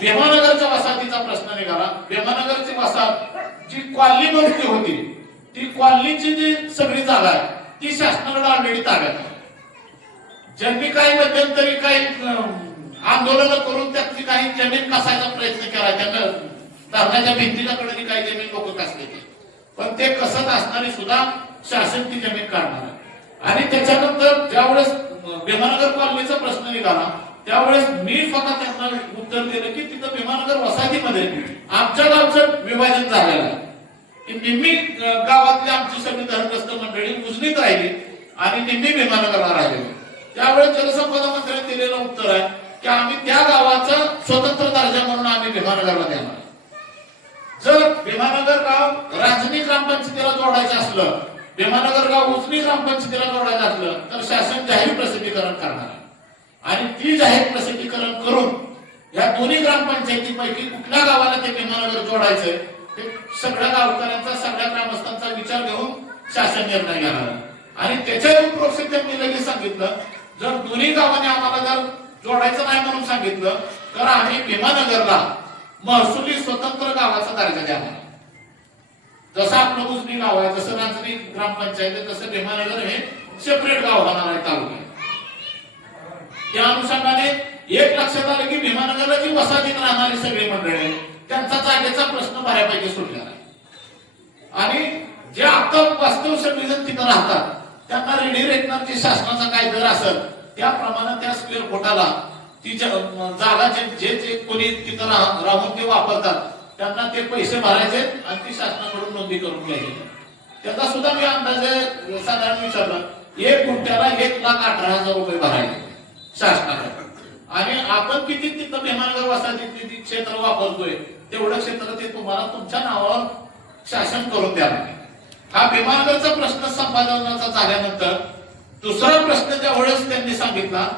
भीमानगरच्या वसाहतीचा प्रश्न निघाला. भीमानगरची वसाहत जी कॉलनी बनवली होती, ती कॉलनीची जी सगळी जागा आहे ती शासनाकडे ऑलरेडी ताब्यात आहे. ज्यांनी काही मध्यंतरी काही आंदोलन करून त्याची काही जमीन कसायचा प्रयत्न केला, त्यांना धरणाच्या भिंतीच्या कडे काही जमीन लोक कसले, पण ते कसत असणारी सुद्धा शासन ती जमीन काढणार आहे. आणि त्याच्यानंतर ज्यावेळेस भीमानगर कॉलनीचा प्रश्न निघाला त्यावेळेस मी स्वतः त्यांना उत्तर दिलं की तिथं भीमानगर वसाहतीमध्ये आमच्या गावचं विभाजन झालेलं आहे की निम्मी गावातली आमची सगळी धर्मग्रस्त मंडळी उजनीत राहिली आणि निम्मी भीमानगरला राहिली. त्यावेळेस जलसंपदा मंत्र्यांनी दिलेलं उत्तर आहे की आम्ही त्या गावाचा स्वतंत्र दर्जा म्हणून आम्ही भीमानगरला देणार. जर भीमानगर गाव राजनी ग्रामपंचायतीला जोडायचं असलं, भीमानगर गाव उजनी ग्रामपंचायतीला जोडायचं असलं तर शासन जाहीर प्रसिद्धीकरण करणार आहे. आणि ती जाहीर प्रसिद्धीकरण करून या दोन्ही ग्रामपंचायतीपैकी कुठल्या गावाला ते भीमानगर जोडायचंय ते सगळ्या गावकऱ्यांचा, सगळ्या ग्रामस्थांचा विचार घेऊन शासन निर्णय घेणार आहे. आणि त्याच्या प्रोसेस त्यांनी लगेच सांगितलं, जर दोन्ही गावांनी आम्हाला जर जोडायचं नाही म्हणून सांगितलं तर आम्ही भीमानगरला महसुली स्वतंत्र गावाचा दर्जा द्यावा. जसं आपलं उजनी गाव आहे, जसं राजनी ग्रामपंचायत आहे, तसं भीमानगर हे सेपरेट गाव होणार आहे तालुक्यात. त्या अनुषंगाने एक लक्षात आलं की भीमानगरला जी वसाहतीत राहणारी सगळी मंडळी त्यांचा जागेचा प्रश्न बऱ्यापैकी सुटलेला आहे. आणि जे आता वास्तव सगळेजण तिथं राहतात त्यांना रेडी रेटनरची शासनाचा काय दर असेल त्याप्रमाणे त्या स्क्वेअर फुटाला ती जागा जे कोणी तिथं राहून ते वापरतात त्यांना ते पैसे भरायचे आणि ती शासनाकडून नोंदी करून घ्यायची. त्याचा सुद्धा मी अंदाजे साधारण विचारलं, 1 गुंठ्याला 1,18,000 रुपये भरायचे शासनाकडे. आणि आपण किती तिथं भीमानगर वसाहतीत क्षेत्र वापरतोय तेवढं क्षेत्र ते तुम्हाला तुमच्या नावावर शासन करून द्यावं. हा भीमानगरचा प्रश्न संपादनाचा झाल्यानंतर दुसरा प्रश्न ज्या वेळेस त्यांनी सांगितला